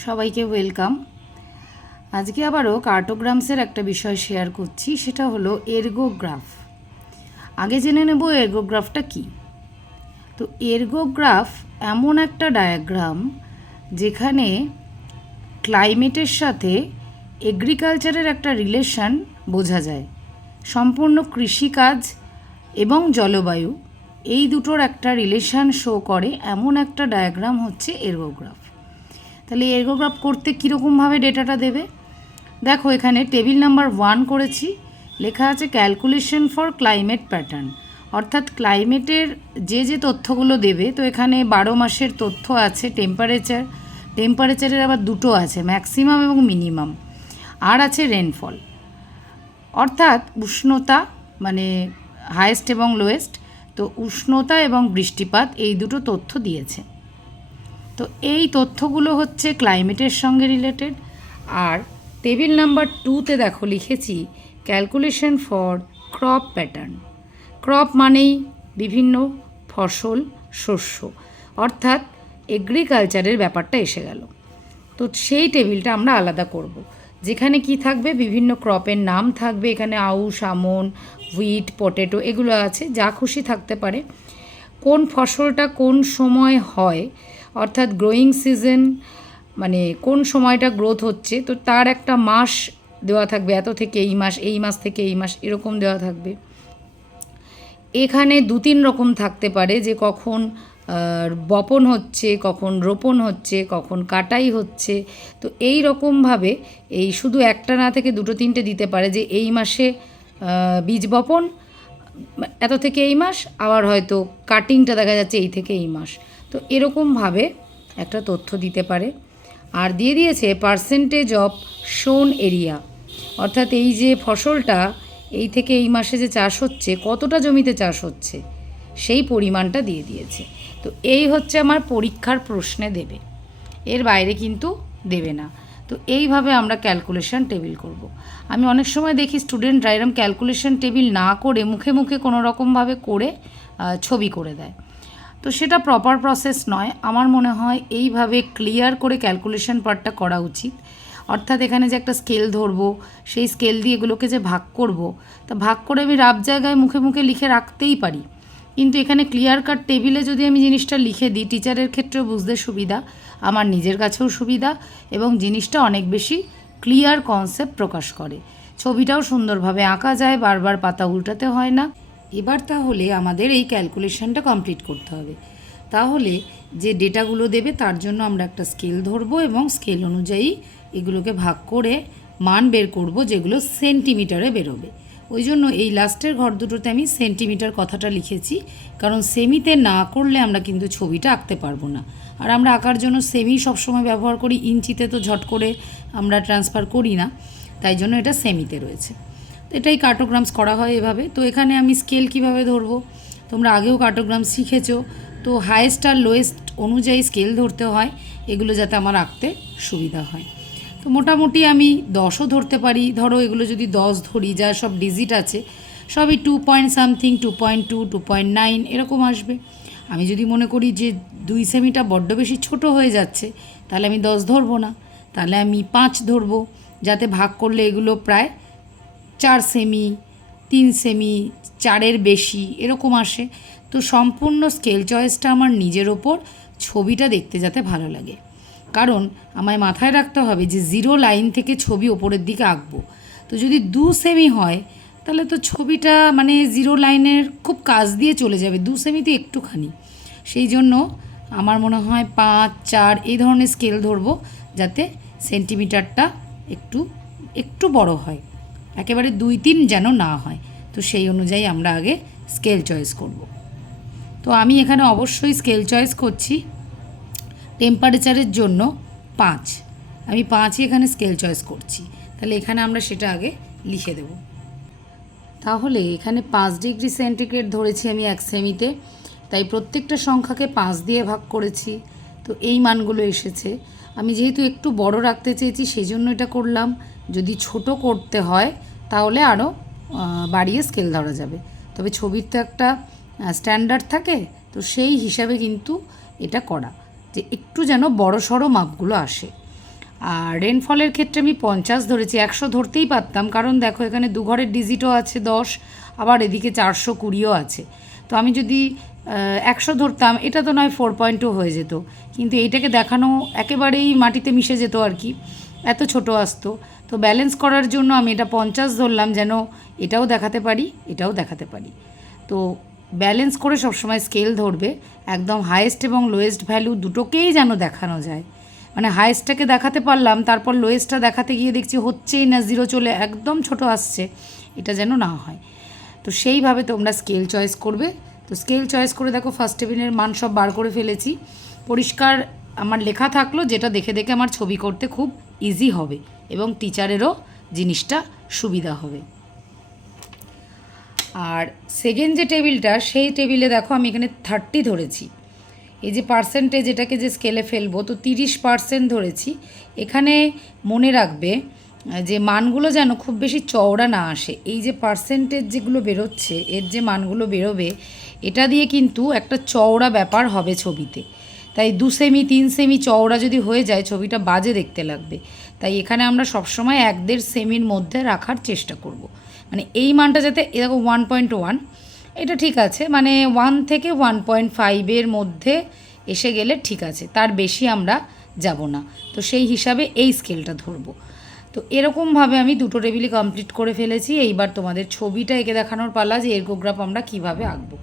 সবাইকে ওয়েলকাম। আজকে আবারও কার্টোগ্রামসের একটা বিষয় শেয়ার করছি, সেটা হলো এরগোগ্রাফ। আগে জেনে নেব এরগোগ্রাফটা কী। তো এরগোগ্রাফ এমন একটা ডায়াগ্রাম যেখানে ক্লাইমেটের সাথে এগ্রিকালচারের একটা রিলেশন বোঝা যায়। সম্পূর্ণ কৃষিকাজ এবং জলবায়ু এই দুটোর একটা রিলেশন শো করে এমন একটা ডায়াগ্রাম হচ্ছে এরগোগ্রাফ। তাহলে এরগোগ্রাফ করতে কীরকমভাবে ডেটাটা দেবে দেখো, এখানে টেবিল নাম্বার 1 করেছি, লেখা আছে ক্যালকুলেশন ফর ক্লাইমেট প্যাটার্ন, অর্থাৎ ক্লাইমেটের যে তথ্যগুলো দেবে। তো এখানে 12 মাসের তথ্য আছে, টেম্পারেচারের আবার দুটো আছে, ম্যাক্সিমাম এবং মিনিমাম, আর আছে রেনফল, অর্থাৎ উষ্ণতা মানে হায়েস্ট এবং লোয়েস্ট। তো উষ্ণতা এবং বৃষ্টিপাত এই দুটো তথ্য দিয়েছে। তো এই তথ্যগুলো হচ্ছে ক্লাইমেটের সঙ্গে রিলেটেড। আর টেবিল নাম্বার 2তে দেখো লিখেছি calculation for crop pattern. Crop মানেই বিভিন্ন ফসল, শস্য, অর্থাৎ এগ্রিকালচারের ব্যাপারটা এসে গেল। তো সেই টেবিলটা আমরা আলাদা করব, যেখানে কি থাকবে, বিভিন্ন ক্রপের নাম থাকবে। এখানে আউশ, আমন, হুইট, পটেটো এগুলো আছে, যা খুশি থাকতে পারে। কোন ফসলটা কোন সময় হয়, অর্থাৎ গ্রোয়িং সিজন মানে কোন সময়টা গ্রোথ হচ্ছে, তো তার একটা মাস দেওয়া থাকবে, এত থেকে এই মাস থেকে এই মাস এরকম দেওয়া থাকবে। এখানে 2-3 রকম থাকতে পারে, যে কখন বপন হচ্ছে, কখন রোপণ হচ্ছে, কখন কাটাই হচ্ছে। তো এই রকমভাবে এই শুধু একটা না থেকে 2-3টে দিতে পারে, যে এই মাসে বীজ বপন এত থেকে এই মাস, আবার হয়তো কাটিংটা দেখা যাচ্ছে এই থেকে এই মাস। তো এরকমভাবে একটা তথ্য দিতে পারে। আর দিয়ে দিয়েছে পার্সেন্টেজ অফ শোন এরিয়া, অর্থাৎ এই যে ফসলটা এই থেকে এই মাসে যে চাষ হচ্ছে, কতটা জমিতে চাষ হচ্ছে সেই পরিমাণটা দিয়ে দিয়েছে। তো এই হচ্ছে আমার পরীক্ষার প্রশ্নে দেবে, এর বাইরে কিন্তু দেবে না। তো এইভাবে আমরা ক্যালকুলেশন টেবিল করব। আমি অনেক সময় দেখি স্টুডেন্টরা এরকম ক্যালকুলেশন টেবিল না করে মুখে মুখে কোনো রকমভাবে করে ছবি করে দেয়। তো সেটা প্রপার প্রসেস নয়। আমার মনে হয় এইভাবে ক্লিয়ার করে ক্যালকুলেশন পার্টটা করা উচিত। অর্থাৎ এখানে যে একটা স্কেল ধরবো, সেই স্কেল দিয়ে এগুলোকে যে ভাগ করব, তা ভাগ করে আমি রাফ জায়গায় মুখে মুখে লিখে রাখতেই পারি, কিন্তু এখানে ক্লিয়ার কাট টেবিলে যদি আমি জিনিসটা লিখে দিই, টিচারের ক্ষেত্রেও বুঝতে সুবিধা, আমার নিজের কাছেও সুবিধা, এবং জিনিসটা অনেক বেশি ক্লিয়ার কনসেপ্ট প্রকাশ করে। ছবিটাও সুন্দরভাবে আঁকা যায়, বারবার পাতা উল্টাতে হয় না। এবার তাহলে আমাদের এই ক্যালকুলেশনটা কমপ্লিট করতে হবে। তাহলে যে ডেটাগুলো দেবে তার জন্য আমরা একটা স্কেল ধরবো এবং স্কেল অনুযায়ী এগুলোকে ভাগ করে মান বের করব, যেগুলো সেন্টিমিটারে বেরোবে। ওই জন্য এই লাস্টের ঘর দুটোতে আমি সেন্টিমিটার কথাটা লিখেছি, কারণ সেমিতে না করলে আমরা কিন্তু ছবিটা আঁকতে পারবো না। আর আমরা আঁকার জন্য সেমি সবসময় ব্যবহার করি, ইঞ্চিতে তো ঝট করে আমরা ট্রান্সফার করি না, তাই জন্য এটা সেমিতে রয়েছে। তো এটাই কার্টোগ্রামস করা হয় এভাবে। তো এখানে আমি স্কেল কিভাবে ধরবো, তোমরা আগেও কার্টোগ্রামস শিখেছো। তো হায়েস্ট আর লোয়েস্ট অনুযায়ী স্কেল ধরতে হয়, এগুলো যাতে আমার আঁকতে সুবিধা হয়। তো মোটামুটি আমি 10ও ধরতে পারি। ধরো এগুলো যদি 10 ধরি, যা সব ডিজিট আছে সবই 2 পয়েন্ট সামথিং, 2.2, 2.9 এরকম আসবে। আমি যদি মনে করি যে 2 সেমিটা বড্ড বেশি ছোট হয়ে যাচ্ছে, তাহলে আমি 10 ধরবো না, তাহলে আমি 5 ধরবো, যাতে ভাগ করলে এগুলো প্রায় 4 সেমি, 3 সেমি, 4-এর বেশি এরকম আসে। তো সম্পূর্ণ স্কেল চয়েসটা আমার নিজের ওপর, ছবিটা দেখতে যাতে ভালো লাগে। কারণ আমায় মাথায় রাখতে হবে যে 0 লাইন থেকে ছবি ওপরের দিকে আঁকবো। তো যদি 2 সেমি হয়, তাহলে তো ছবিটা মানে 0 লাইনের খুব কাছ দিয়ে চলে যাবে, 2 সেমিতে একটুখানি। সেই জন্য আমার মনে হয় 5, 4 এই ধরনের স্কেল ধরবো, যাতে সেন্টিমিটারটা একটু বড় হয়, একেবারে 2-3 যেন না হয়। তো সেই অনুযায়ী আমরা আগে স্কেল চয়েস করব। তো আমি এখানে অবশ্যই স্কেল চয়েস করছি টেম্পারেচারের জন্য 5, আমি 5ই এখানে স্কেল চয়েস করছি। তাহলে এখানে আমরা সেটা আগে লিখে দেব। তাহলে এখানে 5 ডিগ্রি সেন্টিগ্রেড ধরেছি আমি 1 সেমিতে, তাই প্রত্যেকটা সংখ্যাকে 5 দিয়ে ভাগ করেছি। তো এই মানগুলো এসেছে। আমি যেহেতু একটু বড় রাখতে চেয়েছি সেই জন্য এটা করলাম। যদি ছোট করতে হয় তাহলে আরও বাড়িয়ে স্কেল ধরা যাবে, তবে ছবির তো একটা স্ট্যান্ডার্ড থাকে, তো সেই হিসাবে কিন্তু এটা করা, যে একটু যেন বড় সড়ো মাপগুলো আসে। আর রেনফলের ক্ষেত্রে আমি 50 ধরেছি, 100 ধরতেই পারতাম, কারণ দেখো এখানে 2 ঘরের ডিজিটও আছে 10, আবার এদিকে 420ও আছে। তো আমি যদি 100 ধরতাম, এটা তো নয় 4.2 হয়ে যেত, কিন্তু এইটাকে দেখানো একেবারেই মাটিতে মিশে যেত আর কি, এত ছোট আসতো। তো ব্যালেন্স করার জন্য আমি এটা 50 ধরলাম, যেন এটাও দেখাতে পারি এটাও দেখাতে পারি। তো ব্যালেন্স করে সবসময় স্কেল ধরবে, একদম হায়েস্ট এবং লোয়েস্ট ভ্যালু দুটোকেই যেন দেখানো যায়। মানে হায়েস্টটাকে দেখাতে পারলাম, তারপর লোয়েস্টটা দেখাতে গিয়ে দেখছি হচ্ছেই না, 0 চলে একদম ছোট আসছে, এটা যেন না হয়। তো সেইভাবে তোমরা স্কেল চয়েস করবে। তো স্কেল চয়েস করে দেখো ফার্স্ট টেবিলের মান সব বার করে ফেলেছি, পরিষ্কার আমার লেখা থাকলো, যেটা দেখে দেখে আমার ছবি করতে খুব ইজি হবে এবং টিচারেরও জিনিসটা সুবিধা হবে। আর সেকেন্ড যে টেবিলটা, সেই টেবিলে দেখো আমি এখানে 30 ধরেছি। এই যে পার্সেন্টেজ, এটাকে যে স্কেলে ফেলবো, তো 30% ধরেছি। এখানে মনে রাখবে যে মানগুলো যেন খুব বেশি চওড়া না আসে। এই যে পার্সেন্টেজ যেগুলো বেরোচ্ছে, এর যে মানগুলো বেরোবে, এটা দিয়ে কিন্তু একটা চওড়া ব্যাপার হবে ছবিতে। তাই 2 সেমি 3 সেমি চওড়া যদি হয়ে যায়, ছবিটা বাজে দেখতে লাগবে। তাই এখানে আমরা সবসময় 1.5 সেমির মধ্যে রাখার চেষ্টা করব। মানে এই মানটা যাতে, এরকম 1.1, এটা ঠিক আছে, মানে 1 থেকে 1.5 মধ্যে এসে গেলে ঠিক আছে, তার বেশি আমরা যাব না। তো সেই হিসাবে এই স্কেলটা ধরবো। তো এরকমভাবে আমি দুটো টেবিলই কমপ্লিট করে ফেলেছি। এইবার তোমাদের ছবিটা এঁকে দেখানোর পালা, যে এরকোগ্রাফ আমরা কিভাবে আঁকবো।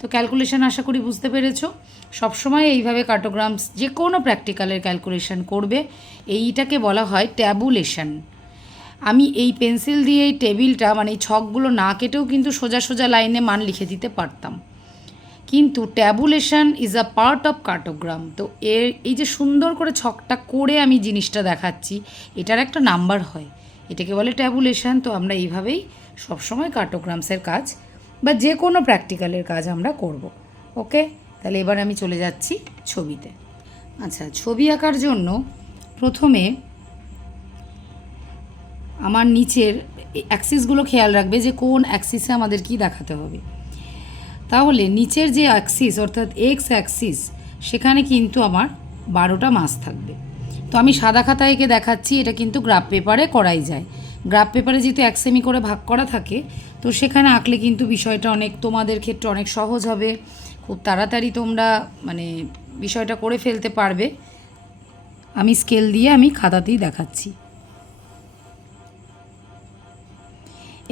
তো ক্যালকুলেশন আশা করি বুঝতে পেরেছো। সবসময় এইভাবে কার্টোগ্রামস, যে কোনো প্র্যাকটিক্যালের ক্যালকুলেশন করবে। এইটাকে বলা হয় ট্যাবুলেশন। আমি এই পেন্সিল দিয়ে এই টেবিলটা, মানে এই ছকগুলো না কেটেও কিন্তু সোজা সোজা লাইনে মান লিখে দিতে পারতাম, কিন্তু tabulation is a part of cartogram. তো এই যে সুন্দর করে ছকটা করে আমি জিনিসটা দেখাচ্ছি, এটার একটা নাম্বার হয়, এটাকে বলে ট্যাবুলেশন। তো আমরা এইভাবেই সবসময় কার্টোগ্রামসের কাজ বা যে কোনো প্র্যাকটিক্যালের কাজ আমরা করব। ওকে, তাহলে এবার আমি চলে যাচ্ছি ছবিতে। আচ্ছা, ছবি আঁকার জন্য প্রথমে আমার নিচের অ্যাক্সিসগুলো খেয়াল রাখবে, যে কোন অ্যাক্সিসে আমাদের কি দেখাতে হবে। তাহলে নিচের যে অ্যাক্সিস, অর্থাৎ এক্স অ্যাক্সিস, সেখানে কিন্তু আমার 12টা মাস থাকবে। তো আমি সাদা খাতায় এঁকে দেখাচ্ছি, এটা কিন্তু গ্রাফ পেপারে করাই যায়। গ্রাফ পেপারে যেহেতু 1 সেমি করে ভাগ করা থাকে, তো সেখানে আঁকলে কিন্তু বিষয়টা অনেক, তোমাদের ক্ষেত্রে অনেক সহজ হবে, খুব তাড়াতাড়ি তোমরা মানে বিষয়টা করে ফেলতে পারবে। আমি স্কেল দিয়ে আমি খাতাতেই দেখাচ্ছি।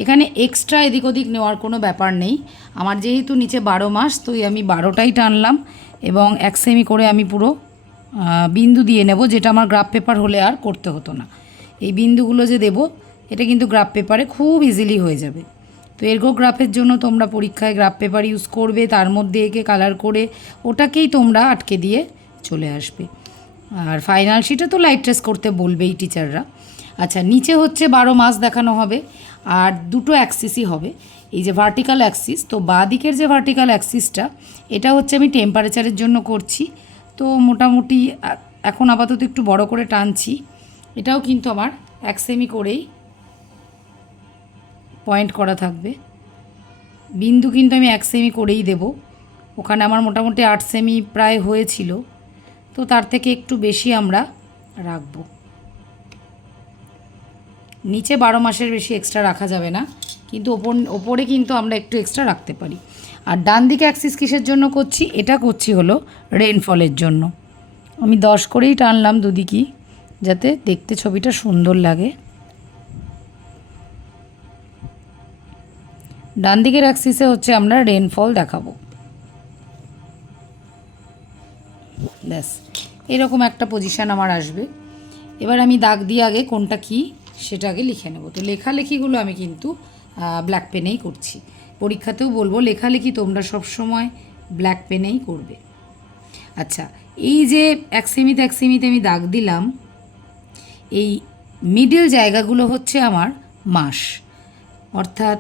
এখানে এক্সট্রা এদিক ওদিক নেওয়ার কোনো ব্যাপার নেই। আমার যেহেতু নিচে 12 মাস, তো আমি 12টাই টানলাম এবং 1 সেমি করে আমি পুরো বিন্দু দিয়ে নেব, যেটা আমার গ্রাফ পেপার হলে আর করতে হতো না। এই বিন্দুগুলো যে দেব, এটা কিন্তু গ্রাফ পেপারে খুব ইজিলি হয়ে যাবে। তো এরগোগ্রাফের জন্য তোমরা পরীক্ষায় গ্রাফ পেপার ইউজ করবে, তার মধ্যে এঁকে কালার করে ওটাকেই তোমরা আটকে দিয়ে চলে আসবে। আর ফাইনাল শিটে তো লাইট ট্রেস করতে বলবেই টিচাররা। আচ্ছা, নিচে হচ্ছে 12 মাস দেখানো হবে, আর দুটো অ্যাক্সিসই হবে। এই যে ভার্টিক্যাল অ্যাক্সিস, তো বাঁ দিকের যে ভার্টিক্যাল অ্যাক্সিসটা, এটা হচ্ছে আমি টেম্পারেচারের জন্য করছি। তো মোটামুটি এখন আপাতত একটু বড় করে টানছি। এটাও কিন্তু আমার 1 সেমি করেই পয়েন্ট করা থাকবে। বিন্দু কিন্তু আমি 1 সেমি করেই দেব। ওখানে আমার মোটামুটি 8 সেমি প্রায় হয়েছিল, তো তার থেকে একটু বেশি আমরা রাখবো। নিচে 12 মাসের বেশি এক্সট্রা রাখা যাবে না, কিন্তু ওপরে কিন্তু আমরা একটু এক্সট্রা রাখতে পারি। আর ডান দিকে অ্যাক্সিস কিসের জন্য করছি? এটা করছি হলো রেইনফলের জন্য। আমি 10 করেই টানলাম দুদিকই, যাতে দেখতে ছবিটা সুন্দর লাগে। ডান দিকের অ্যাক্সিসে হচ্ছে আমরা রেইনফল দেখাবো। ব্যাস, এরকম একটা পজিশান আমার আসবে। এবার আমি দাগ দিয়ে আগে কোনটা কি সেটা আগে লিখে নেব। তো লেখালেখিগুলো আমি কিন্তু ব্ল্যাক পেনেই করছি। পরীক্ষাতেও বলবো লেখালেখি তোমরা সবসময় ব্ল্যাক পেনেই করবে। আচ্ছা, এই যে 1 সেমিতে 1 সেমিতে আমি দাগ দিলাম, এই মিডল জায়গাগুলো হচ্ছে আমার মাস, অর্থাৎ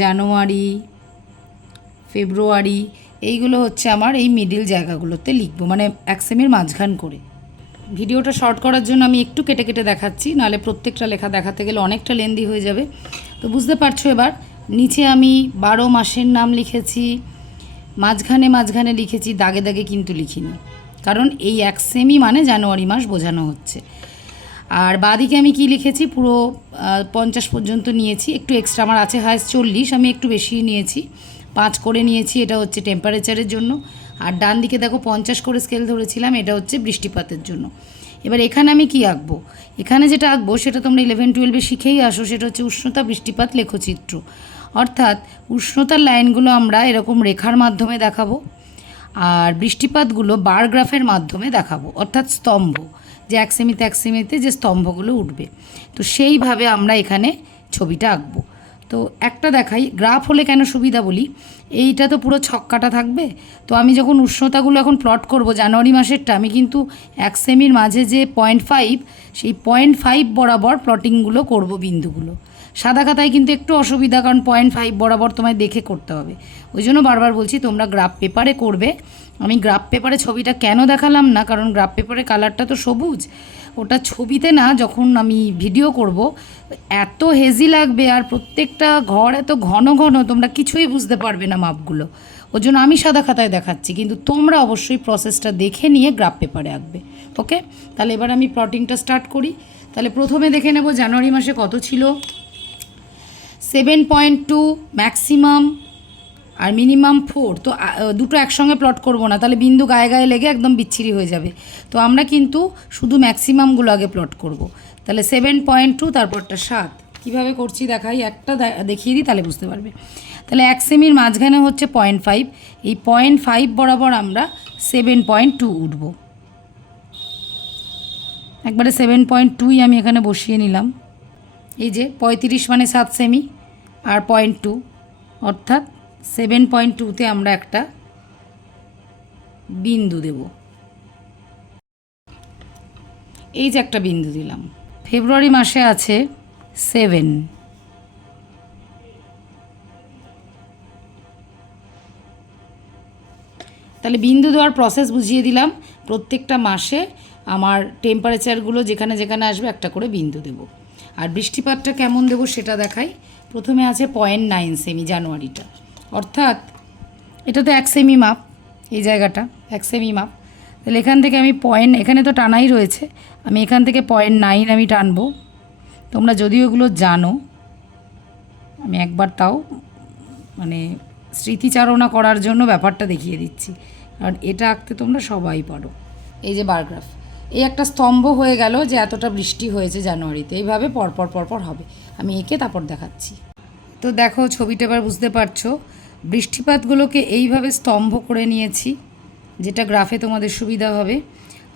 জানুয়ারি, ফেব্রুয়ারি, এইগুলো হচ্ছে আমার এই মিডল জায়গাগুলোতে লিখবো, মানে 1 সেমির মাঝখান করে। ভিডিওটা শর্ট করার জন্য আমি একটু কেটে কেটে দেখাচ্ছি, নাহলে প্রত্যেকটা লেখা দেখাতে গেলে অনেকটা লেন্দি হয়ে যাবে। তো বুঝতে পারছো এবার, নিচে আমি 12 মাসের নাম লিখেছি, মাঝখানে মাঝখানে লিখেছি, দাগে দাগে কিন্তু লিখিনি, কারণ এই 1 সেমি মানে জানুয়ারি মাস বোঝানো হচ্ছে। আর বাঁদিকে আমি কি লিখেছি, পুরো 50 পর্যন্ত নিয়েছি, একটু এক্সট্রা আমার আছে হায়েস্ট 40, আমি একটু বেশি নিয়েছি, 5 করে নিয়েছি, এটা হচ্ছে টেম্পারেচারের জন্য। আর ডান দিকে দেখো 50 করে স্কেল ধরেছিলাম, এটা হচ্ছে বৃষ্টিপাতের জন্য। এবার এখানে আমি কি আঁকবো, এখানে যেটা আঁকবো সেটা তোমরা 11-12-এ শিখেই আসো, সেটা হচ্ছে উষ্ণতা, বৃষ্টিপাত, লেখচিত্র। অর্থাৎ উষ্ণতার লাইনগুলো আমরা এরকম রেখার মাধ্যমে দেখাবো, আর বৃষ্টিপাতগুলো বার গ্রাফের মাধ্যমে দেখাবো, অর্থাৎ স্তম্ভ, যে 1 সেমিতে 1 সেমিতে যে স্তম্ভগুলো উঠবে। তো সেইভাবে আমরা এখানে ছবিটা আঁকবো। তো একটা দেখাই, গ্রাফ হলে কেন সুবিধা বলি, এইটা তো পুরো ছক্কাটা থাকবে। তো আমি যখন উষ্ণতাগুলো এখন প্লট করব জানুয়ারি মাসেরটা, আমি কিন্তু 1 সেমির মাঝে যে 0.5, সেই 0.5 বরাবর প্লটিংগুলো করব, বিন্দুগুলো। সাদা খাতায় কিন্তু একটু অসুবিধা, কারণ 0.5 বরাবর তোমায় দেখে করতে হবে। ওই জন্য বারবার বলছি তোমরা গ্রাফ পেপারে করবে। আমি গ্রাফ পেপারে ছবিটা কেন দেখালাম না, কারণ গ্রাফ পেপারের কালারটা তো সবুজ, ওটা ছবিতে না, যখন আমি ভিডিও করব এত হেজি লাগবে, আর প্রত্যেকটা ঘর এত ঘন ঘন, তোমরা কিছুই বুঝতে পারবে না মাপগুলো। ওই জন্য আমি সাদা খাতায় দেখাচ্ছি, কিন্তু তোমরা অবশ্যই প্রসেসটা দেখে নিয়ে গ্রাফ পেপারে আঁকবে। ওকে, তাহলে এবার আমি প্লটিংটা স্টার্ট করি। তাহলে প্রথমে দেখে নেব জানুয়ারি মাসে কত ছিল। 7.2 ম্যাক্সিমাম আর মিনিমাম 4। তো দুটো একসঙ্গে প্লট করব না, তাহলে বিন্দু গায়ে গায়ে লেগে একদম বিচ্ছিরি হয়ে যাবে। তো আমরা কিন্তু শুধু ম্যাক্সিমামগুলো আগে প্লট করব। তাহলে 7.2, তারপরটা 7। কীভাবে করছি দেখাই, একটা দেখিয়ে দিই, তাহলে বুঝতে পারবে। তাহলে 1 সেমির মাঝখানে হচ্ছে 0.5, এই 0.5 বরাবর আমরা 7.2 উঠব। একবারে 7.2ই আমি এখানে বসিয়ে নিলাম। এই যে 35 মানে 7 সেমি, আর 0.2, অর্থাৎ 7.2তে আমরা একটা বিন্দু দেব। এই যে একটা বিন্দু দিলাম। ফেব্রুয়ারি মাসে আছে 7। তাহলে বিন্দু দেওয়ার প্রসেস বুঝিয়ে দিলাম। প্রত্যেকটা মাসে আমার টেম্পারেচারগুলো যেখানে যেখানে আসবে একটা করে বিন্দু দেব। আর বৃষ্টিপাতটা কেমন দেবো সেটা দেখাই। প্রথমে আছে 0.9 সেমি জানুয়ারিটা, অর্থাৎ এটা তো 1 সেমি মাপ, এই জায়গাটা 1 সেমি মাপ। তাহলে এখান থেকে আমি এখানে তো টানাই রয়েছে, আমি এখান থেকে 0.9 আমি টানবো। তোমরা যদিও এগুলো জানো, আমি একবার তাও মানে স্মৃতিচারণা করার জন্য ব্যাপারটা দেখিয়ে দিচ্ছি, কারণ এটা আঁকতে তোমরা সবাই পারো। এই যে বারগ্রাফ, এই একটা স্তম্ভ হয়ে গেল যে এতটা বৃষ্টি হয়েছে জানুয়ারিতে, এইভাবে পরপর পরপর হবে। আমি এঁকে তারপর দেখাচ্ছি। তো দেখো ছবিটা এবার বুঝতে পারছো, বৃষ্টিপাতগুলোকে এইভাবে স্তম্ভ করে নিয়েছি, যেটা গ্রাফে তোমাদের সুবিধা হবে।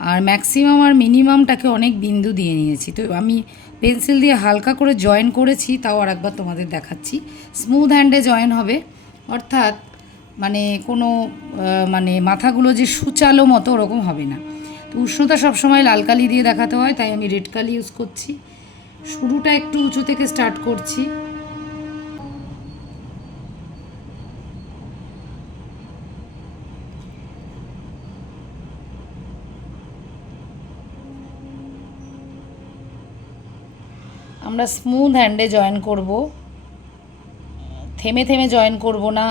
আর ম্যাক্সিমাম আর মিনিমামটাকে অনেক বিন্দু দিয়ে নিয়েছি। তো আমি পেন্সিল দিয়ে হালকা করে জয়েন করেছি, তাও আর একবার তোমাদের দেখাচ্ছি। স্মুথ হ্যান্ডে জয়েন হবে, অর্থাৎ মানে কোনো মানে মাথাগুলো যে সুচালো মতো ওরকম হবে না। তো উষ্ণতা সবসময় লাল কালি দিয়ে দেখাতে হয়, তাই আমি রেড কালি ইউজ করছি। শুরুটা একটু উঁচু থেকে স্টার্ট করছি। আমরা স্মুথ হ্যান্ডে জয়েন করব, থেমে থেমে জয়েন করব না,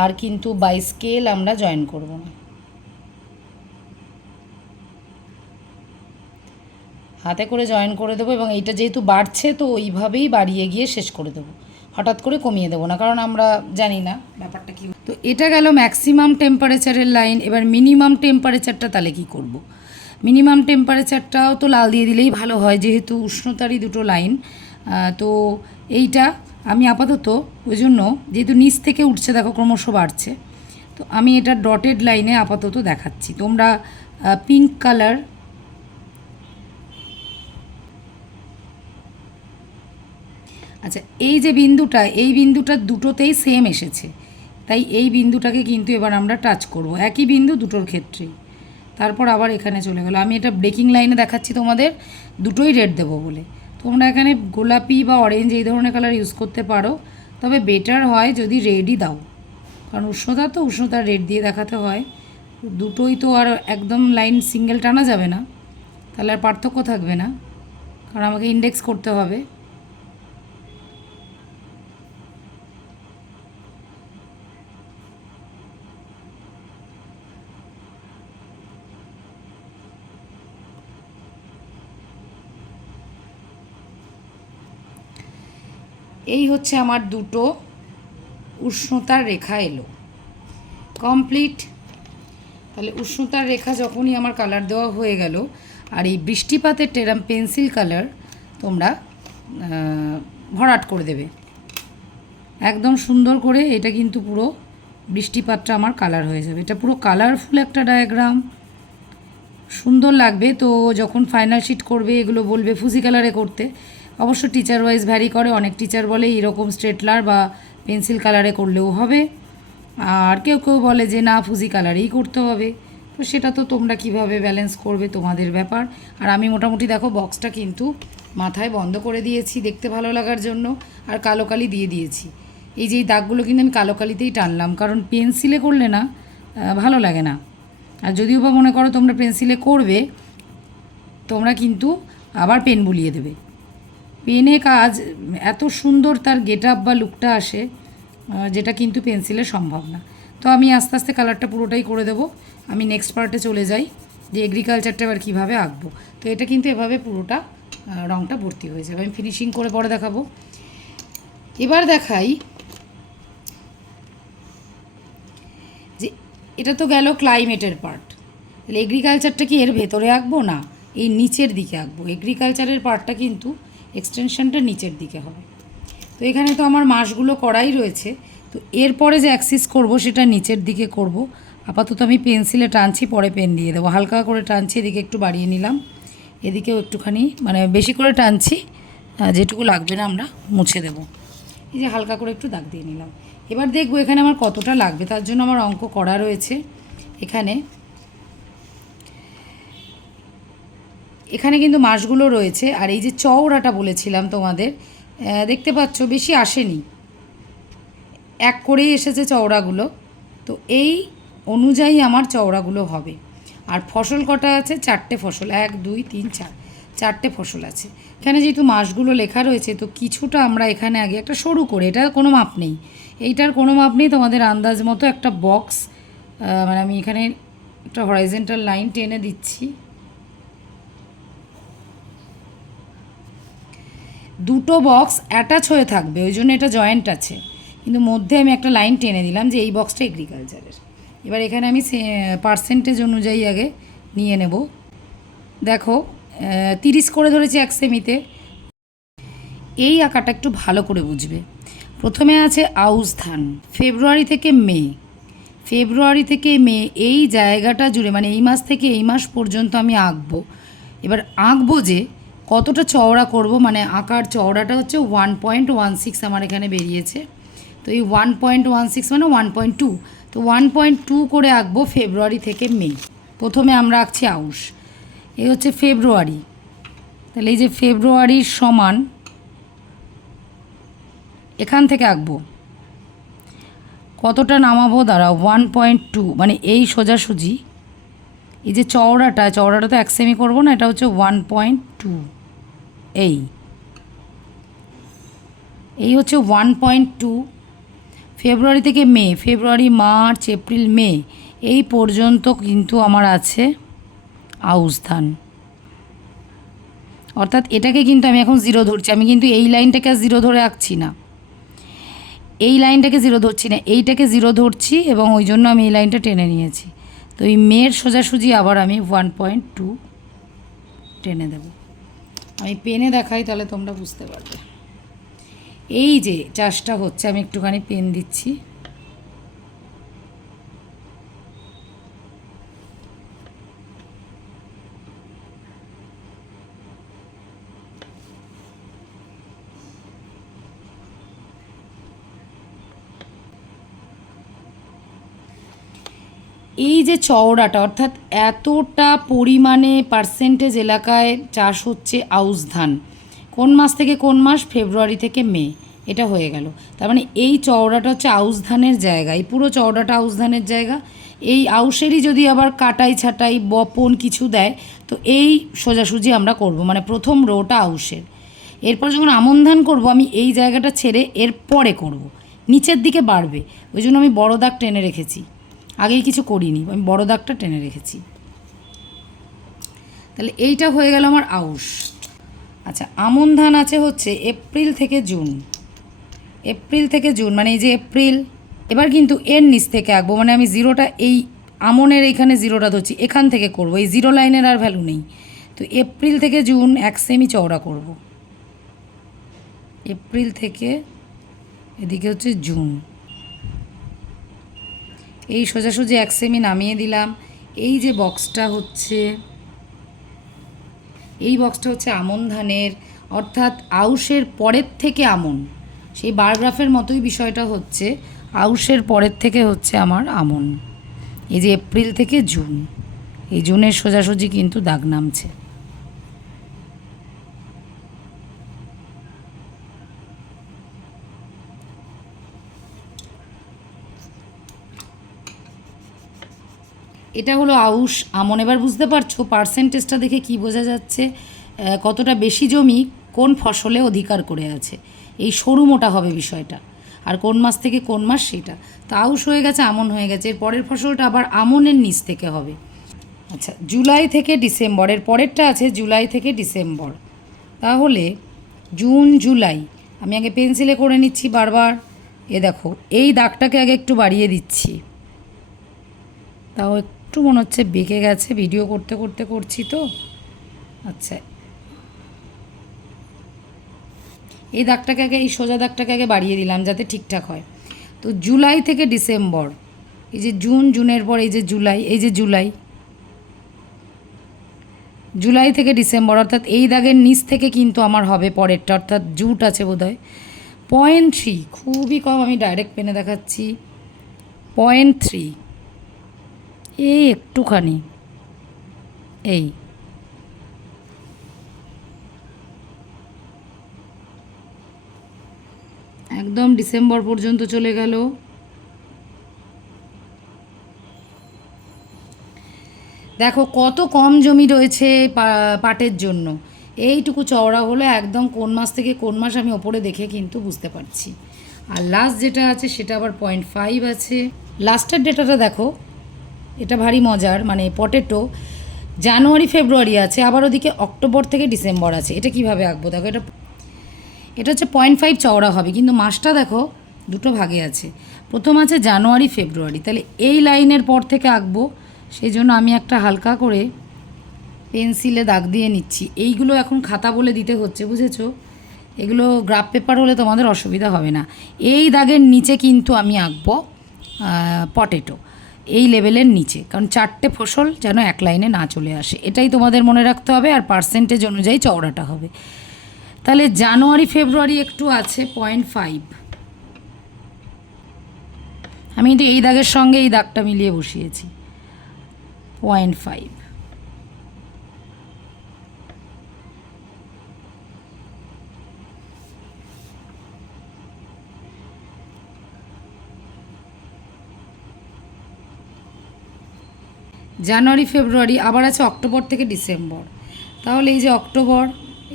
আর কিন্তু বাই স্কেল আমরা জয়েন করব না। হাতে করে জয়েন করে দেবো, এবং এইটা যেহেতু বাড়ছে তো ওইভাবেই বাড়িয়ে গিয়ে শেষ করে দেবো, হঠাৎ করে কমিয়ে দেবো না, কারণ আমরা জানি না ব্যাপারটা কী। তো এটা গেল ম্যাক্সিমাম টেম্পারেচারের লাইন। এবার মিনিমাম টেম্পারেচারটা তাহলে কী করব। মিনিমাম টেম্পারেচারটাও তো লাল দিয়ে দিলেই ভালো হয়, যেহেতু উষ্ণতারই দুটো লাইন। তো এইটা আমি আপাতত ওই জন্য, যেহেতু নিচ থেকে উঠছে দেখো ক্রমশ বাড়ছে, তো আমি এটা ডটেড লাইনে আপাতত দেখাচ্ছি। তোমরা পিঙ্ক কালার, আচ্ছা এই যে বিন্দুটা, এই বিন্দুটা দুটোতেই সেম এসেছে, তাই এই বিন্দুটাকে কিন্তু এবার আমরা টাচ করব, একই বিন্দু দুটোর ক্ষেত্রেই। তারপর আবার এখানে চলে গেল। আমি এটা ব্রেকিং লাইনে দেখাচ্ছি তোমাদের, দুটোই রেড দেবো বলে। তোমরা এখানে গোলাপি বা অরেঞ্জ এই ধরনের কালার ইউজ করতে পারো, তবে বেটার হয় যদি রেডই দাও, কারণ উষ্ণতা তো উষ্ণতা রেড দিয়ে দেখাতে হয়। দুটোই তো আর একদম লাইন সিঙ্গেল টানা যাবে না, তাহলে আর পার্থক্য থাকবে না, কারণ আমাকে ইন্ডেক্স করতে হবে। এই হচ্ছে আমার দুটো উষ্ণতার রেখা এলো, কমপ্লিট। তাহলে উষ্ণতার রেখা যখনই আমার কালার দেওয়া হয়ে গেল, আর এই বৃষ্টিপাতের টেরাম পেন্সিল কালার তোমরা ভরাট করে দেবে একদম সুন্দর করে। এটা কিন্তু পুরো বৃষ্টিপাতটা আমার কালার হয়ে যাবে। এটা পুরো কালারফুল একটা ডায়াগ্রাম, সুন্দর লাগবে। তো যখন ফাইনাল শিট করবে এগুলো বলবে ফুজি কালারে করতে। অবশ্য টিচার ওয়াইজ ভ্যারি করে, অনেক টিচার বলে এরকম স্ট্রেটলার বা পেন্সিল কালারে করলেও হবে, আর কেউ কেউ বলে যে না ফুজি কালারেই করতে হবে। তো সেটা তো তোমরা কিভাবে ব্যালেন্স করবে তোমাদের ব্যাপার। আর আমি মোটামুটি দেখো বক্সটা কিন্তু মাথায় বন্ধ করে দিয়েছি দেখতে ভালো লাগার জন্য, আর কালো কালি দিয়ে দিয়েছি। এই যে এই দাগগুলো কিন্তু আমি কালো কালিতেই টানলাম, কারণ পেন্সিলে করলে না ভালো লাগে না। আর যদিও বা মনে করো তোমরা পেন্সিলে করবে, তোমরা কিন্তু আবার পেন বুলিয়ে দেবে। পেনে কাজ এত সুন্দর তার গেট আপ বা লুকটা আসে, যেটা কিন্তু পেন্সিলে সম্ভব না। তো আমি আস্তে আস্তে কালারটা পুরোটাই করে দেবো। আমি নেক্সট পার্টে চলে যাই যে এগ্রিকালচারটা এবার কীভাবে আঁকবো। তো এটা কিন্তু এভাবে পুরোটা রঙটা ভর্তি হয়ে যাবে। আমি ফিনিশিং করে পরে দেখাবো। এবার দেখাই যে এটা তো গেল ক্লাইমেটের পার্ট। তাহলে এগ্রিকালচারটা কি এর ভেতরে আঁকবো? না, এই নিচের দিকে আঁকবো। এগ্রিকালচারের পার্টটা কিন্তু এক্সটেনশনটা নিচের দিকে হবে। তো এখানে তো আমার মাসগুলো করাই রয়েছে। তো এরপরে যে অ্যাক্সিস করব সেটা নিচের দিকে করব। আপাতত আমি পেন্সিলে টানছি, পরে পেন দিয়ে দেবো। হালকা করে টানছি, এদিকে একটু বাড়িয়ে নিলাম, এদিকেও একটুখানি মানে বেশি করে টানছি, যেটুকু লাগবে না আমরা মুছে দেব। এই যে হালকা করে একটু দাগ দিয়ে নিলাম। এবার দেখবো এখানে আমার কতটা লাগবে, তার জন্য আমার অঙ্ক করা রয়েছে। এখানে কিন্তু মাসগুলো রয়েছে। আর এই যে চওড়াটা বলেছিলাম তোমাদের, দেখতে পাচ্ছ বেশি আসেনি, এক করেই এসেছে চওড়াগুলো। তো এই অনুযায়ী আমার চওড়াগুলো হবে। আর ফসল কটা আছে? 4টে ফসল, 1 2 3 4, 4টে ফসল আছে। এখানে যেহেতু মাসগুলো লেখা রয়েছে, তো কিছুটা আমরা এখানে আগে একটা সরু করে, এটা কোনো মাপ নেই, এইটার কোনো মাপ নেই, তোমাদের আন্দাজ মতো একটা বক্স, মানে আমি এখানে একটা হরাইজেন্টাল লাইন টেনে দিচ্ছি। দুটো বক্স অ্যাটাচ হয়ে থাকবে, ওই জন্য এটা জয়েন্ট আছে, কিন্তু মধ্যে আমি একটা লাইন টেনে দিলাম যে এই বক্সটা এগ্রিকালচারের। এবার এখানে আমি পার্সেন্টেজ অনুযায়ী আগে নিয়ে নেব। দেখো 30 করে ধরেছি 1 সেমিতে। এই আঁকাটা একটু ভালো করে বুঝবে। প্রথমে আছে আউশ ধান, ফেব্রুয়ারি থেকে মে এই জায়গাটা জুড়ে, মানে এই মাস থেকে এই মাস পর্যন্ত আমি আঁকবো। এবার আঁকবো যে কতটা চওড়া করব, মানে আঁকার চওড়াটা হচ্ছে 1.16 আমার এখানে বেরিয়েছে। তো এই 1.16 মানে 1.2, তো 1.2 করে আঁকবো ফেব্রুয়ারি থেকে মে। প্রথমে আমরা আঁকছি আউশ, এই হচ্ছে ফেব্রুয়ারি। তাহলে এই যে ফেব্রুয়ারির সমান এখান থেকে আঁকবো, কতটা নামাবো দাঁড়াও, 1.2 মানে এই সোজাসুজি এই যে চওড়াটা তো 1 সেমি করবো না, এটা হচ্ছে 1.2। এই হচ্ছে 1.2। ফেব্রুয়ারি থেকে মে, ফেব্রুয়ারি মার্চ এপ্রিল মে এই পর্যন্ত কিন্তু আমার আছে আউশ ধান। অর্থাৎ এটাকে কিন্তু আমি এখন 0 ধরছি, আমি কিন্তু এই লাইনটাকে আর 0 ধরে আঁকছি না, এই লাইনটাকে 0 ধরছি না, এইটাকে 0 ধরছি, এবং ওই জন্য আমি এই লাইনটা টেনে নিয়েছি। তো এই মেয়ের সোজাসুজি আবার আমি 1.2 টেনে দেব। আমি পেনে দেখাই, তাহলে তোমরা বুঝতে পারবে। এই যে চাষটা হচ্ছে, আমি একটুখানি পেন দিচ্ছি। এই যে চওড়াটা, অর্থাৎ এতটা পরিমাণে পার্সেন্টেজ এলাকায় চাষ হচ্ছে আউশ ধান, কোন মাস থেকে কোন মাস? ফেব্রুয়ারি থেকে মে, এটা হয়ে গেল। তার মানে এই চওড়াটা হচ্ছে আউশ ধানের জায়গা, এই পুরো চওড়াটা আউশ ধানের জায়গা। এই আউশেরই যদি আবার কাটাই ছাটাই বপন কিছু দেয়, তো এই সোজাসুজি আমরা করব, মানে প্রথম রোটা আউশের। এরপর যখন আমন ধান করবো, আমি এই জায়গাটা ছেড়ে এর পরে করব, নিচের দিকে বাড়বে, ওই জন্য আমি বড় দাগ টেনে রেখেছি, আগেই কিছু করিনি, আমি বড় দাগটা টেনে রেখেছি। তাহলে এইটা হয়ে গেল আমার আউশ। আচ্ছা, আমন ধান আছে হচ্ছে এপ্রিল থেকে জুন, এপ্রিল থেকে জুন মানে এই যে এপ্রিল, এবার কিন্তু এর নিচ থেকে আঁকবো, মানে আমি জিরোটা এই আমনের এইখানে জিরোটা ধরছি, এখান থেকে করব, এই জিরো লাইনের আর ভ্যালু নেই। তো এপ্রিল থেকে জুন 1 সেমি চওড়া করব, এপ্রিল থেকে এদিকে হচ্ছে জুন, এই সোজাসুজি 1 সেমি নামিয়ে দিলাম। এই যে বক্সটা হচ্ছে, এই বক্সটা হচ্ছে আমন ধানের, অর্থাৎ আউশের পরের থেকে আমন, সেই বারগ্রাফের মতোই বিষয়টা হচ্ছে, আউশের পরের থেকে হচ্ছে আমার আমন। এই যে এপ্রিল থেকে জুন, এই জুনের সোজাসুজি কিন্তু দাগ নামছে। এটা হলো আউশ আমন। এবার বুঝতে পারছো পার্সেন্টেজটা দেখে কি বোঝা যাচ্ছে কতটা বেশি জমি কোন ফসলে অধিকার করে আছে। এই সরু মোটা হবে বিষয়টা, আর কোন মাস থেকে কোন মাস সেটা। তো আউশ হয়ে গেছে, আমন হয়ে গেছে, এর পরের ফসলটা আবার আমনের নিচ থেকে হবে। আচ্ছা, জুলাই থেকে ডিসেম্বরের পরেরটা আছে জুলাই থেকে ডিসেম্বর, তাহলে জুন জুলাই আমি আগে পেন্সিলে করে নিচ্ছি বারবার। এ দেখো এই দাগটাকে আগে একটু বাড়িয়ে দিচ্ছি, তাও একটু মনে হচ্ছে বেঁকে গেছে, ভিডিও করতে করতে করছি তো। আচ্ছা, এই দাগটাকে আগে, এই সোজা দাগটাকে আগে বাড়িয়ে দিলাম যাতে ঠিকঠাক হয়। তো জুলাই থেকে ডিসেম্বর, এই যে জুন, জুনের পর এই যে জুলাই, এই যে জুলাই, জুলাই থেকে ডিসেম্বর, অর্থাৎ এই দাগের নিচ থেকে কিন্তু আমার হবে পরেরটা, অর্থাৎ জুট আছে বোধহয় 0.3, খুবই কম, আমি ডাইরেক্ট পেনে দেখাচ্ছি 0.3, এই একটুখানি, এই একদম ডিসেম্বর পর্যন্ত চলে গেল। দেখো কত কম জমি রয়েছে পাটের জন্য, এইটুকু চওড়া হলে একদম কোন মাস থেকে কোন মাস আমি ওপরে দেখে কিন্তু বুঝতে পারছি। আর লাস্ট যেটা আছে সেটা আবার 0.5 আছে। লাস্টের ডেটাটা দেখো, এটা ভারী মজার, মানে পটেটো জানুয়ারি ফেব্রুয়ারি আছে, আবার ওদিকে অক্টোবর থেকে ডিসেম্বর আছে। এটা কিভাবে আঁকবো দেখো, এটা এটা হচ্ছে 0.5 চওড়া হবে, কিন্তু মাসটা দেখো দুটো ভাগে আছে, প্রথম আছে জানুয়ারি ফেব্রুয়ারি, তাহলে এই লাইনের পর থেকে আঁকবো। সেই জন্য আমি একটা হালকা করে পেন্সিলে দাগ দিয়ে নিচ্ছি। এইগুলো এখন খাতা বলে দিতে হচ্ছে, বুঝেছো? এগুলো গ্রাফ পেপার হলে তোমাদের অসুবিধা হবে না। এই দাগের নিচে কিন্তু আমি আঁকবো পটেটো, এই লেভেলের নিচে, কারণ 4টে ফসল যেন এক লাইনে না চলে আসে, এটাই তোমাদের মনে রাখতে হবে। আর পার্সেন্টেজ অনুযায়ী চওড়াটা হবে। তাহলে জানুয়ারি ফেব্রুয়ারি একটু আছে 0.5, আমি কিন্তু এই দাগের সঙ্গে এই দাগটা মিলিয়ে বসিয়েছি 0.5। জানুয়ারি ফেব্রুয়ারি, আবার আছে অক্টোবর থেকে ডিসেম্বর, তাহলে এই যে অক্টোবর,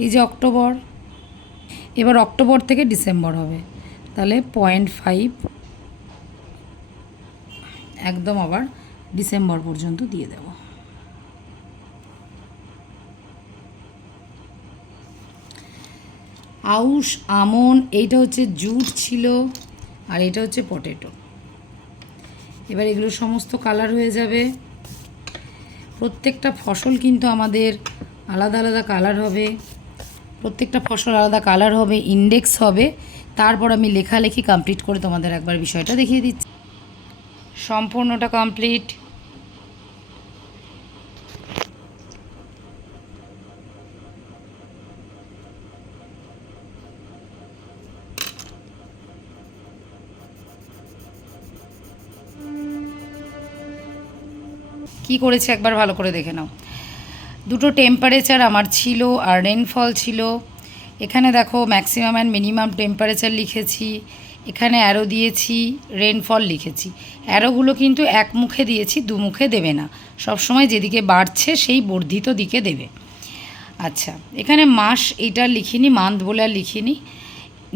এই যে অক্টোবর, এবার অক্টোবর থেকে ডিসেম্বর হবে, তাহলে 0.5 একদম আবার ডিসেম্বর পর্যন্ত দিয়ে দেব। আউশ আমন, এইটা হচ্ছে জুট ছিল, আর এটা হচ্ছে পটেটো। এবার এগুলো সমস্ত কালার হয়ে যাবে। প্রত্যেকটা ফসল কিন্তু আমাদের আলাদা আলাদা কালার হবে, প্রত্যেকটা ফসল আলাদা কালার হবে, ইন্ডেক্স হবে। তারপর আমি লেখালেখি কমপ্লিট করে তোমাদের একবার বিষয়টা দেখিয়ে দিচ্ছি। সম্পূর্ণটা কমপ্লিট। কি করেছে একবার ভালো করে দেখে নাও। দুটো টেম্পারেচার আমার ছিল আর রেনফল ছিল। এখানে দেখো ম্যাক্সিমাম অ্যান্ড মিনিমাম টেম্পারেচার লিখেছি, এখানে অ্যারো দিয়েছি, রেনফল লিখেছি। অ্যারোগুলো কিন্তু এক মুখে দিয়েছি, দু মুখে দেবে না, সবসময় যেদিকে বাড়ছে সেই বর্ধিত দিকে দেবে। আচ্ছা, এখানে মাস এইটা লিখিনি, মান্থ বলে আর লিখিনি।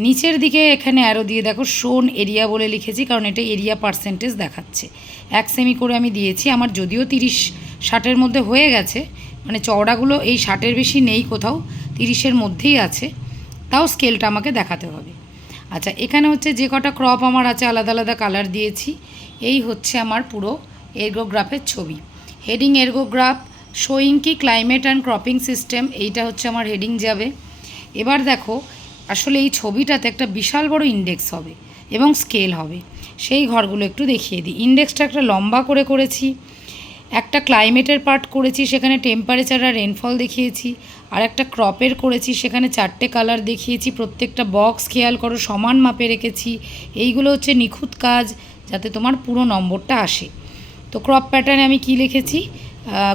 নিচের দিকে এখানে অ্যারো দিয়ে দেখো শোন এরিয়া বলে লিখেছি, কারণ এটা এরিয়া পার্সেন্টেজ দেখাচ্ছে। 1 সেমি করে আমি দিয়েছি। আমার যদিও 30-60-এর মধ্যে হয়ে গেছে, মানে চওড়াগুলো এই 60-এর বেশি নেই কোথাও, 30-এর মধ্যেই আছে, তাও স্কেলটা আমাকে দেখাতে হবে। আচ্ছা, এখানে হচ্ছে যে কটা ক্রপ আমার আছে আলাদা আলাদা কালার দিয়েছি। এই হচ্ছে আমার পুরো এরগোগ্রাফের ছবি। হেডিং এরগোগ্রাফ শোয়িং কি ক্লাইমেট অ্যান্ড ক্রপিং সিস্টেম, এইটা হচ্ছে আমার হেডিং যাবে। এবার দেখো, আসলে এই ছবিটাতে একটা বিশাল বড় ইন্ডেক্স হবে এবং স্কেল হবে, সেই ঘরগুলো একটু দেখিয়ে দিই। ইন্ডেক্সটা একটা লম্বা করে করেছি, একটা ক্লাইমেটের পার্ট করেছি, সেখানে টেম্পারেচার আর রেনফল দেখিয়েছি, আর একটা ক্রপের করেছি, সেখানে 4টে কালার দেখিয়েছি। প্রত্যেকটা বক্স খেয়াল করো সমান মাপে রেখেছি। এইগুলো হচ্ছে নিখুঁত কাজ, যাতে তোমার পুরো নম্বরটা আসে। তো ক্রপ প্যাটার্নে আমি কি লিখেছি,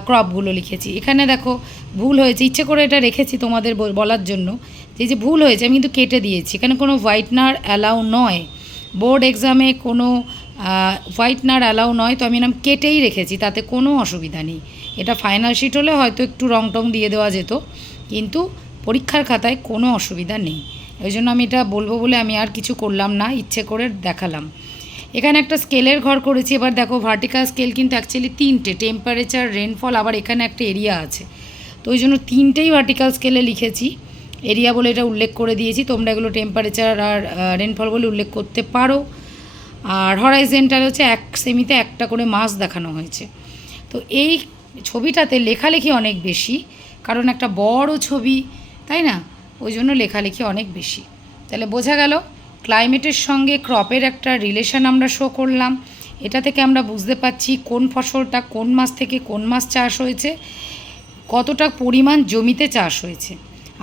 ক্রপগুলো লিখেছি। এখানে দেখো ভুল হয়েছে, ইচ্ছে করে এটা রেখেছি তোমাদের বলার জন্য যে ভুল হয়েছে আমি কিন্তু কেটে দিয়েছি। এখানে কোনো হোয়াইটনার অ্যালাউ নয়, বোর্ড এক্সামে কোনো হোয়াইটনার অ্যালাউ নয়, তো আমি নাম কেটেই রেখেছি, তাতে কোনো অসুবিধা নেই। এটা ফাইনাল শিট হলে হয়তো একটু রং টং দিয়ে দেওয়া যেত, কিন্তু পরীক্ষার খাতায় কোনো অসুবিধা নেই। ওই জন্য আমি এটা বলবো বলে আমি আর কিছু করলাম না, ইচ্ছে করে দেখালাম। এখানে একটা স্কেলের ঘর করেছি। এবার দেখো ভার্টিক্যাল স্কেল কিন্তু অ্যাকচুয়ালি 3টে, টেম্পারেচার, রেনফল, আবার এখানে একটা এরিয়া আছে, তো ওই জন্য 3টেই ভার্টিক্যাল স্কেলে লিখেছি। এরিয়া বলে এটা উল্লেখ করে দিয়েছি, তোমরা এগুলো টেম্পারেচার আর রেনফল বলে উল্লেখ করতে পারো। আর হরাইজেন্টাল হচ্ছে 1 সেমিতে একটা করে মাস দেখানো হয়েছে। তো এই ছবিটাতে লেখালেখি অনেক বেশি, কারণ একটা বড় ছবি, তাই না, ওই জন্য লেখালেখি অনেক বেশি। তাহলে বোঝা গেল ক্লাইমেটের সঙ্গে ক্রপের একটা রিলেশন আমরা শো করলাম। এটা থেকে আমরা বুঝতে পারছি কোন ফসলটা কোন মাস থেকে কোন মাস চাষ হয়েছে, কতটা পরিমাণ জমিতে চাষ হয়েছে,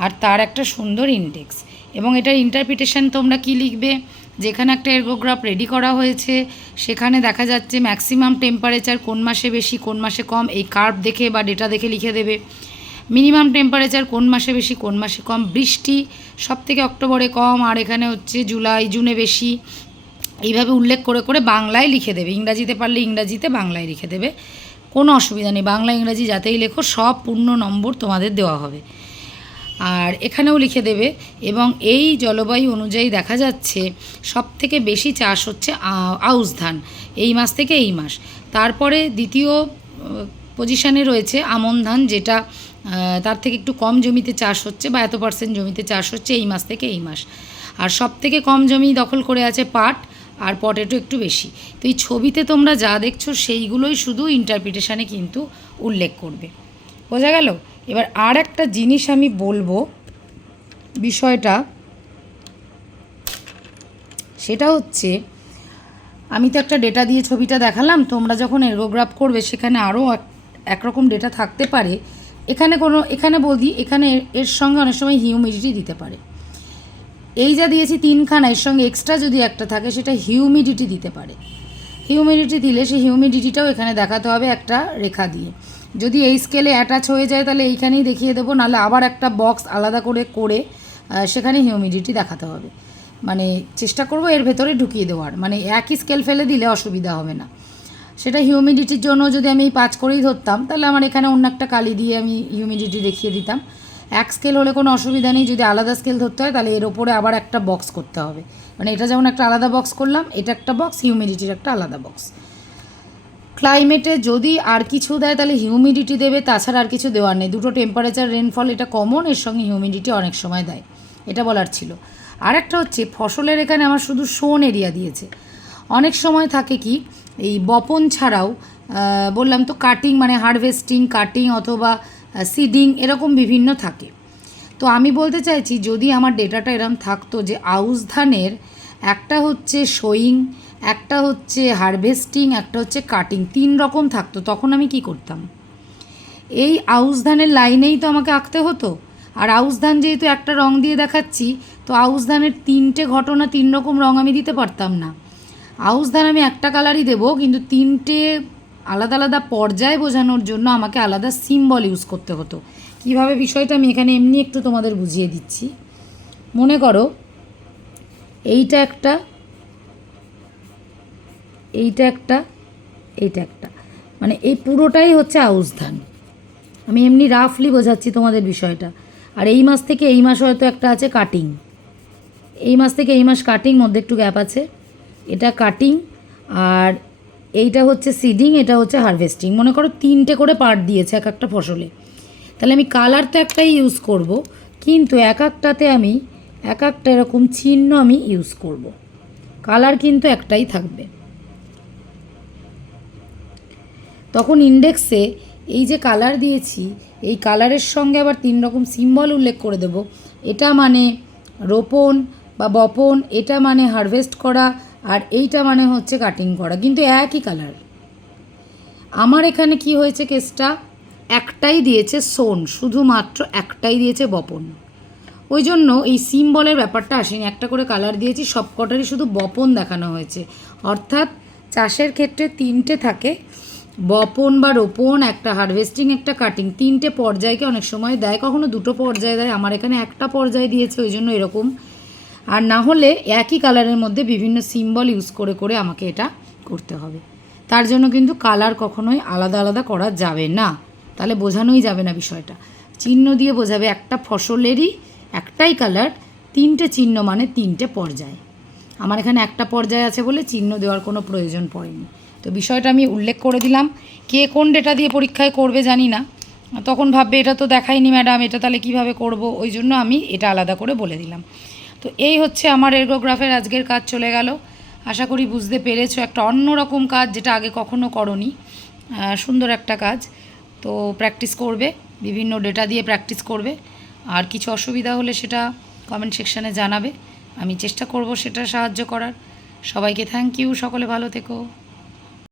আর তার একটা সুন্দর ইন্ডেক্স। এবং এটার ইন্টারপ্রিটেশন তোমরা কি লিখবে, যেখানে একটা এরগোগ্রাফ রেডি করা হয়েছে সেখানে দেখা যাচ্ছে ম্যাক্সিমাম টেম্পারেচার কোন মাসে বেশি কোন মাসে কম, এই কার্ভ দেখে বা ডেটা দেখে লিখে দেবে। মিনিমাম টেম্পারেচার কোন মাসে বেশি কোন মাসে কম, বৃষ্টি সবথেকে অক্টোবরে কম, আর এখানে হচ্ছে জুনে বেশি, এইভাবে উল্লেখ করে করে বাংলায় লিখে দেবে। ইংরাজিতে পারলে ইংরাজিতে, বাংলায় লিখে দেবে, কোনো অসুবিধা নেই। বাংলা ইংরাজি যাতেই লেখো সব পূর্ণ নম্বর তোমাদের দেওয়া হবে। আর এখানেও লিখে দেবে। এবং এই জলবায়ু অনুযায়ী দেখা যাচ্ছে সবথেকে বেশি চাষ হচ্ছে আউশ ধান, এই মাস থেকে এই মাস। তারপরে দ্বিতীয় পজিশানে রয়েছে আমন ধান, যেটা তার থেকে একটু কম জমিতে চাষ হচ্ছে, বা এত % জমিতে চাষ হচ্ছে এই মাস থেকে এই মাস। আর সবথেকে কম জমি দখল করে আছে পাট, আর পটেটো একটু বেশি। তো এই ছবিতে তোমরা যা দেখছো সেইগুলোই শুধু ইন্টারপ্রিটেশানে কিন্তু উল্লেখ করবে। বোঝা গেল? এবার আর একটা জিনিস আমি বলবো, বিষয়টা সেটা হচ্ছে, আমি তো একটা ডেটা দিয়ে ছবিটা দেখালাম, তোমরা যখন এরগোগ্রাফ করবে সেখানে আরও একরকম ডেটা থাকতে পারে। এখানে বলি, এখানে এর সঙ্গে অনেক সময় হিউমিডিটি দিতে পারে। এই যা দিয়েছি 3খানা, এর সঙ্গে এক্সট্রা যদি একটা থাকে সেটা হিউমিডিটি দিতে পারে। হিউমিডিটি দিলে সেই হিউমিডিটিটাও এখানে দেখাতে হবে একটা রেখা দিয়ে। যদি এই স্কেলে অ্যাটাচ হয়ে যায় তাহলে এইখানেই দেখিয়ে দেবো, নাহলে আবার একটা বক্স আলাদা করে সেখানে হিউমিডিটি দেখাতে হবে। মানে চেষ্টা করব এর ভেতরে ঢুকিয়ে দেওয়ার, মানে একই স্কেল ফেলে দিলে অসুবিধা হবে না। সেটা হিউমিডিটির জন্য যদি আমি এই 5 করেই ধরতাম, তাহলে আমার এখানে অন্য একটা কালি দিয়ে আমি হিউমিডিটি দেখিয়ে দিতাম। এক স্কেল হলে কোনো অসুবিধা নেই, যদি আলাদা স্কেল ধরতে হয় তাহলে এর ওপরে আবার একটা বক্স করতে হবে। মানে এটা যেমন একটা আলাদা বক্স করলাম, এটা একটা বক্স, হিউমিডিটির একটা আলাদা বক্স। ক্লাইমেটে যদি আর কিছু দেয় তাহলে হিউমিডিটি দেবে, তাছাড়া আর কিছু দেওয়ার নেই। দুটো টেম্পারেচার, রেনফল এটা কমন, এর সঙ্গে হিউমিডিটি অনেক সময় দেয়, এটা বলার ছিল। আর একটা হচ্ছে ফসলের, এখানে আমার শুধু শোন এরিয়া দিয়েছে। অনেক সময় থাকে কি, এই বপন ছাড়াও বললাম তো কাটিং, মানে হারভেস্টিং, কাটিং অথবা সিডিং, এরকম বিভিন্ন থাকে। তো আমি বলতে চাইছি, যদি আমার ডেটাটা এরম থাকতো যে আউশ ধানের একটা হচ্ছে শোয়িং, একটা হচ্ছে হারভেস্টিং, একটা হচ্ছে কাটিং, 3 রকম থাকতো, তখন আমি কি করতাম? এই আউশ ধানের লাইনেই তো আমাকে আঁকতে হতো। আর আউশ ধান যেহেতু একটা রং দিয়ে দেখাচ্ছি, তো আউশ ধানের 3টে ঘটনা 3 রকম রং আমি দিতে পারতাম না। আউশ ধান আমি একটা কালারই দেবো, কিন্তু 3টে আলাদা আলাদা পর্যায়ে বোঝানোর জন্য আমাকে আলাদা সিম্বল ইউজ করতে হতো। কীভাবে বিষয়টা আমি এখানে এমনি একটু তোমাদের বুঝিয়ে দিচ্ছি। মনে করো এইটা একটা, এইটা একটা, এইটা একটা, মানে এই পুরোটাই হচ্ছে আউশ ধান। আমি এমনি রাফলি বোঝাচ্ছি তোমাদের বিষয়টা। আর এই মাস থেকে এই মাস হয়তো একটা আছে কাটিং, এই মাস থেকে এই মাস কাটিং, মধ্যে একটু গ্যাপ আছে, এটা কাটিং, আর এইটা হচ্ছে সিডিং, এটা হচ্ছে হারভেস্টিং। মনে করো 3টে করে পার্ট দিয়েছে এক একটা ফসলে, তাহলে আমি কালার তো একটাই ইউজ করব, কিন্তু এক একটাতে আমি এক একটা এরকম চিহ্ন আমি ইউজ করব। কালার কিন্তু একটাই থাকবে। তখন ইন্ডেক্সে এই যে কালার দিয়েছি, এই কালারের সঙ্গে আবার 3 রকম সিম্বল উল্লেখ করে দেব। এটা মানে রোপণ বা বপন, এটা মানে হারভেস্ট করা, আর এইটা মানে হচ্ছে কাটিং করা, কিন্তু একই কালার। আমার এখানে কি হয়েছে কেসটা, একটাই দিয়েছে সোন, শুধুমাত্র একটাই দিয়েছে বপন, ওই জন্য এই সিম্বলের ব্যাপারটা আসেনি। একটা করে কালার দিয়েছি, সব কটারই শুধু বপন দেখানো হয়েছে। অর্থাৎ চাষের ক্ষেত্রে 3টে থাকে, বপন বা রোপণ, একটা হারভেস্টিং, একটা কাটিং, 3টে পর্যায়কে অনেক সময় দেয়, কখনো 2টো পর্যায়ে দেয়। আমার এখানে একটা পর্যায়ে দিয়েছে, ওই জন্য এরকম। আর না হলে একই কালারের মধ্যে বিভিন্ন সিম্বল ইউজ করে করে আমাকে এটা করতে হবে। তার জন্য কিন্তু কালার কখনোই আলাদা আলাদা করা যাবে না, তাহলে বোঝানোই যাবে না বিষয়টা। চিহ্ন দিয়ে বোঝাবে একটা ফসলেরই একটাই কালার, 3টে চিহ্ন মানে 3টে পর্যায়। আমার এখানে একটা পর্যায় আছে বলে চিহ্ন দেওয়ার কোনো প্রয়োজন পড়েনি। তো বিষয়টা আমি উল্লেখ করে দিলাম। কে কোন ডেটা দিয়ে পরীক্ষায় করবে জানি না, তখন ভাববে এটা তো দেখাইনি ম্যাডাম, এটা তাহলে কীভাবে করব, ওই জন্য আমি এটা আলাদা করে বলে দিলাম। তো এই হচ্ছে আমার এরগোগ্রাফের আজকের কাজ চলে গেল। আশা করি বুঝতে পেরেছো, একটা অন্যরকম কাজ যেটা আগে কখনো করনি, সুন্দর একটা কাজ। তো প্র্যাকটিস করবে, বিভিন্ন ডেটা দিয়ে প্র্যাকটিস করবে। আর কিছু অসুবিধা হলে সেটা কমেন্ট সেকশানে জানাবে, আমি চেষ্টা করব সেটা সাহায্য করার। সবাইকে থ্যাংক ইউ, সকলে ভালো থেকো।